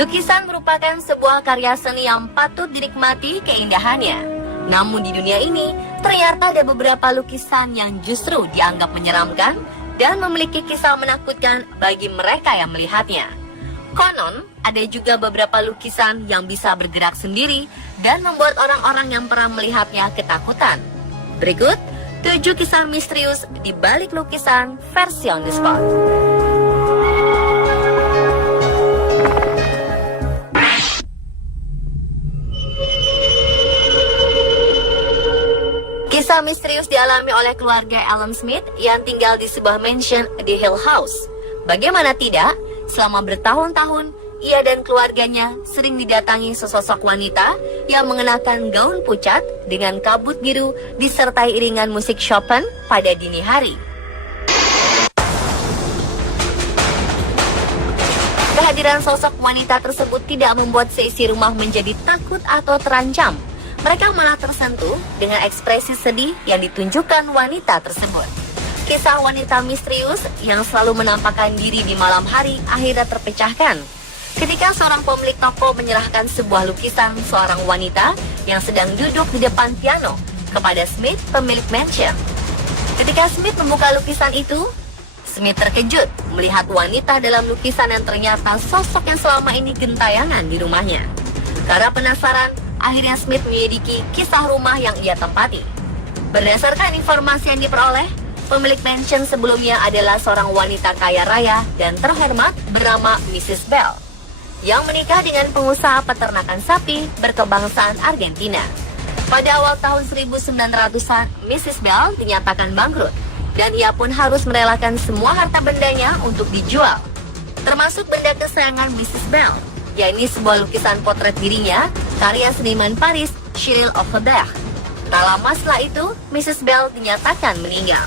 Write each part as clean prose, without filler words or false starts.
Lukisan merupakan sebuah karya seni yang patut dinikmati keindahannya. Namun di dunia ini, ternyata ada beberapa lukisan yang justru dianggap menyeramkan dan memiliki kisah menakutkan bagi mereka yang melihatnya. Konon, ada juga beberapa lukisan yang bisa bergerak sendiri dan membuat orang-orang yang pernah melihatnya ketakutan. Berikut 7 kisah misterius di balik lukisan versi on the spot. Kisah misterius dialami oleh keluarga Alan Smith yang tinggal di sebuah mansion di Hill House. Bagaimana tidak, selama bertahun-tahun, ia dan keluarganya sering didatangi sesosok wanita yang mengenakan gaun pucat dengan kabut biru disertai iringan musik Chopin pada dini hari. Kehadiran sosok wanita tersebut tidak membuat seisi rumah menjadi takut atau terancam. Mereka malah tersentuh dengan ekspresi sedih yang ditunjukkan wanita tersebut. Kisah wanita misterius yang selalu menampakkan diri di malam hari akhirnya terpecahkan ketika seorang pemilik toko menyerahkan sebuah lukisan seorang wanita yang sedang duduk di depan piano kepada Smith, pemilik mansion. Ketika Smith membuka lukisan itu, Smith terkejut melihat wanita dalam lukisan yang ternyata sosok yang selama ini gentayangan di rumahnya. Karena penasaran, akhirnya Smith menyelidiki kisah rumah yang ia tempati. Berdasarkan informasi yang diperoleh, pemilik mansion sebelumnya adalah seorang wanita kaya raya dan terhormat bernama Mrs. Bell, yang menikah dengan pengusaha peternakan sapi berkebangsaan Argentina. Pada awal tahun 1900-an, Mrs. Bell dinyatakan bangkrut, dan ia pun harus merelakan semua harta bendanya untuk dijual, termasuk benda kesayangan Mrs. Bell, yakni sebuah lukisan potret dirinya, karya seniman Paris, Cyril Offenbach. Tak lama setelah itu, Mrs. Bell dinyatakan meninggal.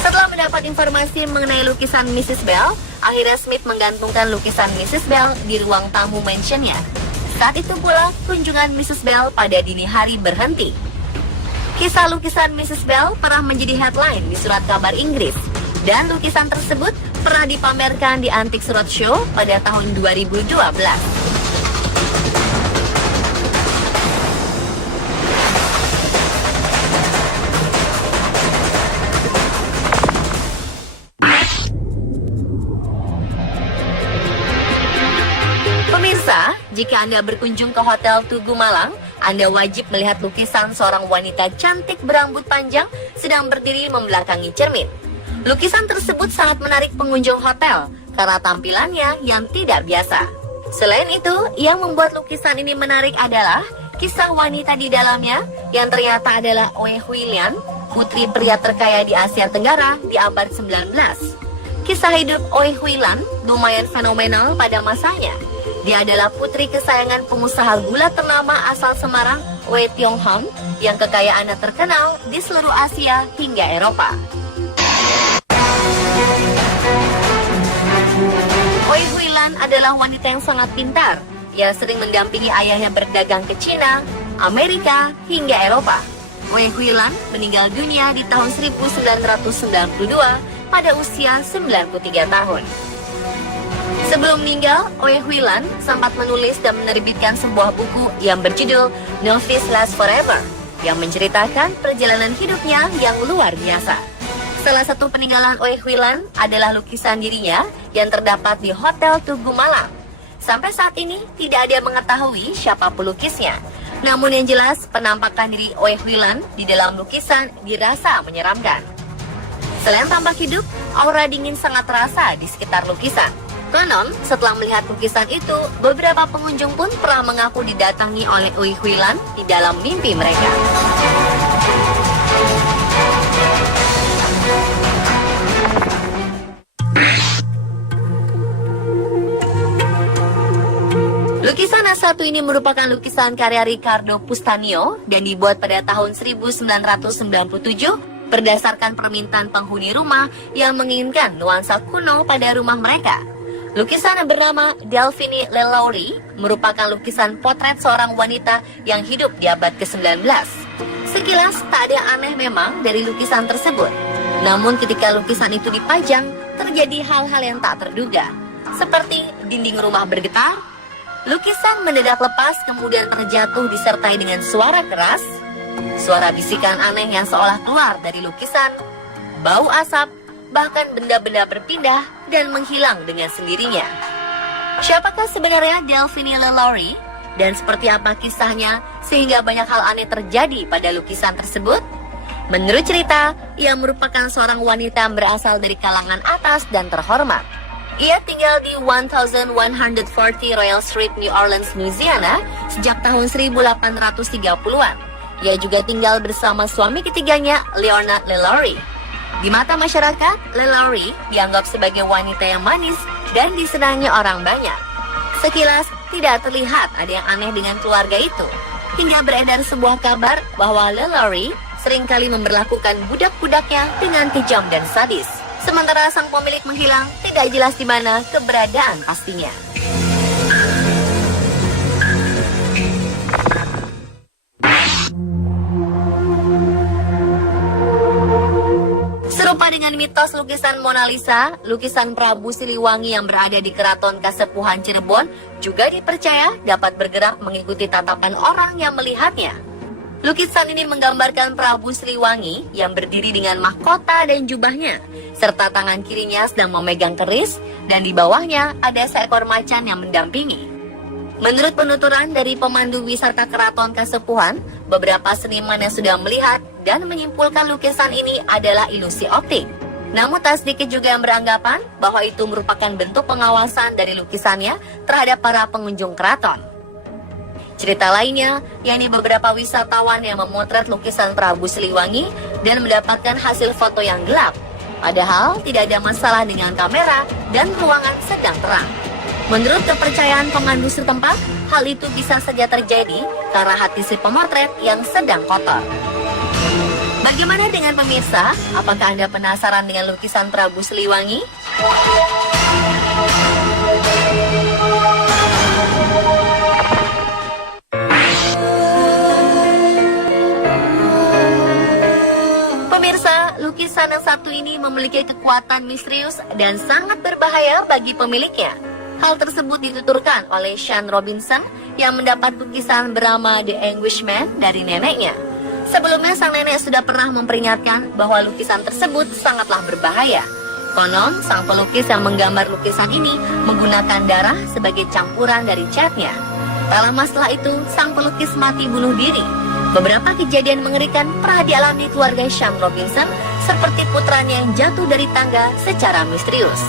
Setelah mendapat informasi mengenai lukisan Mrs. Bell, akhirnya Smith menggantungkan lukisan Mrs. Bell di ruang tamu mansionnya. Saat itu pula, kunjungan Mrs. Bell pada dini hari berhenti. Kisah lukisan Mrs. Bell pernah menjadi headline di surat kabar Inggris, dan lukisan tersebut pernah dipamerkan di Antiques Roadshow pada tahun 2012. Pemirsa, jika Anda berkunjung ke Hotel Tugu Malang, Anda wajib melihat lukisan seorang wanita cantik berambut panjang sedang berdiri membelakangi cermin. Lukisan tersebut sangat menarik pengunjung hotel karena tampilannya yang tidak biasa. Selain itu, yang membuat lukisan ini menarik adalah kisah wanita di dalamnya yang ternyata adalah Oe Hui Lian, putri pria terkaya di Asia Tenggara di abad 19. Kisah hidup Oe Hui Lian lumayan fenomenal pada masanya. Dia adalah putri kesayangan pengusaha gula ternama asal Semarang, Wei Tiong-hon, yang kekayaannya terkenal di seluruh Asia hingga Eropa. Oe Hui Lian adalah wanita yang sangat pintar. Ia sering mendampingi ayahnya berdagang ke Cina, Amerika, hingga Eropa. Oe Hui Lian meninggal dunia di tahun 1992 pada usia 93 tahun. Sebelum meninggal, Oe Hui Lian sempat menulis dan menerbitkan sebuah buku yang berjudul Novice Lasts Forever, yang menceritakan perjalanan hidupnya yang luar biasa. Salah satu peninggalan Oe Hui Lian adalah lukisan dirinya yang terdapat di Hotel Tugu Malang. Sampai saat ini, tidak ada yang mengetahui siapa pelukisnya. Namun yang jelas, penampakan diri Oe Hui Lian di dalam lukisan dirasa menyeramkan. Selain tampak hidup, aura dingin sangat terasa di sekitar lukisan. Konon, setelah melihat lukisan itu, beberapa pengunjung pun pernah mengaku didatangi oleh Oe Hui Lian di dalam mimpi mereka. Lukisan A1 ini merupakan lukisan karya Riccardo Pustanio dan dibuat pada tahun 1997 berdasarkan permintaan penghuni rumah yang menginginkan nuansa kuno pada rumah mereka. Lukisan yang bernama Delphine Lelaurie merupakan lukisan potret seorang wanita yang hidup di abad ke-19. Sekilas tak ada yang aneh memang dari lukisan tersebut. Namun ketika lukisan itu dipajang, terjadi hal-hal yang tak terduga. seperti dinding rumah bergetar, lukisan mendadak lepas kemudian terjatuh disertai dengan suara keras, suara bisikan aneh yang seolah keluar dari lukisan, bau asap, bahkan benda-benda berpindah dan menghilang dengan sendirinya. Siapakah sebenarnya Delphine LaLaurie dan seperti apa kisahnya sehingga banyak hal aneh terjadi pada lukisan tersebut? Menurut cerita, ia merupakan seorang wanita yang berasal dari kalangan atas dan terhormat. Ia tinggal di 1140 Royal Street, New Orleans, Louisiana sejak tahun 1830-an. Ia juga tinggal bersama suami ketiganya, Leonard LaLaurie. Di mata masyarakat, LaLaurie dianggap sebagai wanita yang manis dan disenangi orang banyak. Sekilas, tidak terlihat ada yang aneh dengan keluarga itu, hingga beredar sebuah kabar bahwa LaLaurie seringkali memperlakukan budak-budaknya dengan kejam dan sadis. Sementara sang pemilik menghilang, tidak jelas di mana keberadaan pastinya. Serupa dengan mitos lukisan Mona Lisa, lukisan Prabu Siliwangi yang berada di Keraton Kasepuhan Cirebon juga dipercaya dapat bergerak mengikuti tatapan orang yang melihatnya. Lukisan ini menggambarkan Prabu Siliwangi yang berdiri dengan mahkota dan jubahnya, serta tangan kirinya sedang memegang keris, dan di bawahnya ada seekor macan yang mendampingi. Menurut penuturan dari pemandu wisata Keraton Kasepuhan, beberapa seniman yang sudah melihat dan menyimpulkan lukisan ini adalah ilusi optik. Namun tak sedikit juga yang beranggapan bahwa itu merupakan bentuk pengawasan dari lukisannya terhadap para pengunjung keraton. Cerita lainnya, yakni beberapa wisatawan yang memotret lukisan Prabu Siliwangi dan mendapatkan hasil foto yang gelap. Padahal tidak ada masalah dengan kamera dan ruangan sedang terang. Menurut kepercayaan pemandu setempat, hal itu bisa saja terjadi karena hati si pemotret yang sedang kotor. Bagaimana dengan pemirsa? Apakah Anda penasaran dengan lukisan Prabu Siliwangi? Pemirsa, lukisan yang satu ini memiliki kekuatan misterius dan sangat berbahaya bagi pemiliknya. Hal tersebut dituturkan oleh Sean Robinson yang mendapat lukisan bernama The Anguished Man dari neneknya. Sebelumnya sang nenek sudah pernah memperingatkan bahwa lukisan tersebut sangatlah berbahaya. Konon, sang pelukis yang menggambar lukisan ini menggunakan darah sebagai campuran dari catnya. Tak lama setelah itu, sang pelukis mati bunuh diri. Beberapa kejadian mengerikan pernah dialami keluarga Sean Robinson, seperti putranya yang jatuh dari tangga secara misterius.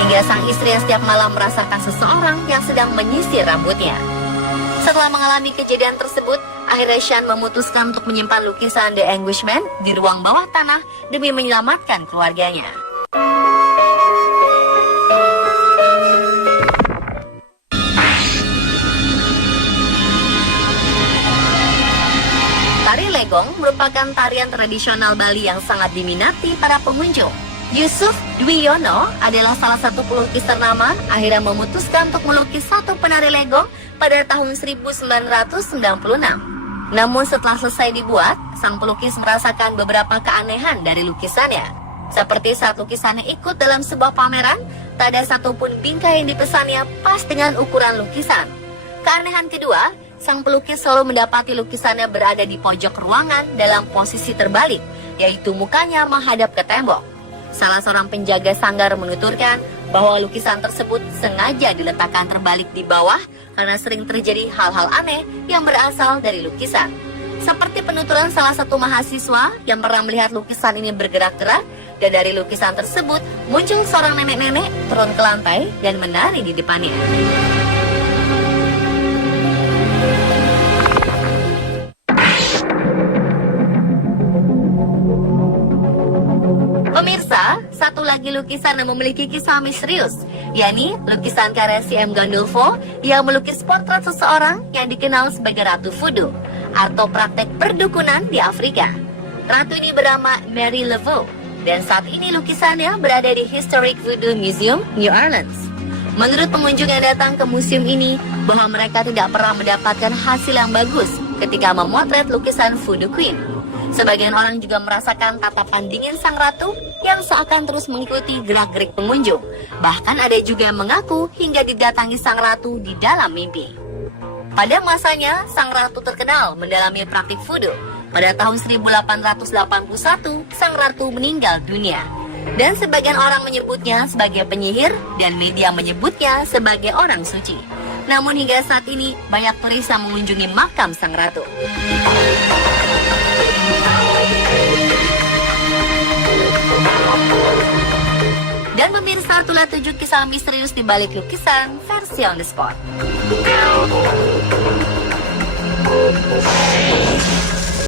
Hingga sang istri yang setiap malam merasakan seseorang yang sedang menyisir rambutnya. Setelah mengalami kejadian tersebut, akhirnya Sean memutuskan untuk menyimpan lukisan The Anguished Man di ruang bawah tanah demi menyelamatkan keluarganya. Tari Legong merupakan tarian tradisional Bali yang sangat diminati para pengunjung. Yusuf Dwiyono adalah salah satu pelukis ternama, akhirnya memutuskan untuk melukis satu penari legong pada tahun 1996. Namun setelah selesai dibuat, sang pelukis merasakan beberapa keanehan dari lukisannya. Seperti saat lukisannya ikut dalam sebuah pameran, tak ada satupun bingkai yang dipesannya pas dengan ukuran lukisan. Keanehan kedua, sang pelukis selalu mendapati lukisannya berada di pojok ruangan dalam posisi terbalik, yaitu mukanya menghadap ke tembok. Salah seorang penjaga sanggar menuturkan bahwa lukisan tersebut sengaja diletakkan terbalik di bawah karena sering terjadi hal-hal aneh yang berasal dari lukisan. Seperti penuturan salah satu mahasiswa yang pernah melihat lukisan ini bergerak-gerak, dan dari lukisan tersebut muncul seorang nenek-nenek turun ke lantai dan menari di depannya. Pemirsa, satu lagi lukisan yang memiliki kisah misterius, yakni lukisan karya C.M. Gandolfo yang melukis potret seseorang yang dikenal sebagai Ratu Voodoo atau praktek perdukunan di Afrika. Ratu ini bernama Mary Laveau dan saat ini lukisannya berada di Historic Voodoo Museum, New Orleans. Menurut pengunjung yang datang ke museum ini, bahwa mereka tidak pernah mendapatkan hasil yang bagus ketika memotret lukisan Voodoo Queen. Sebagian orang juga merasakan tatapan dingin sang ratu yang seakan terus mengikuti gerak-gerik pengunjung. Bahkan ada juga yang mengaku hingga didatangi sang ratu di dalam mimpi. Pada masanya, sang ratu terkenal mendalami praktik voodoo. Pada tahun 1881, sang ratu meninggal dunia. Dan sebagian orang menyebutnya sebagai penyihir dan media menyebutnya sebagai orang suci. Namun hingga saat ini, banyak turis yang mengunjungi makam sang ratu. Dan pemirsa, itulah 7 kisah misterius di balik lukisan versi on the spot.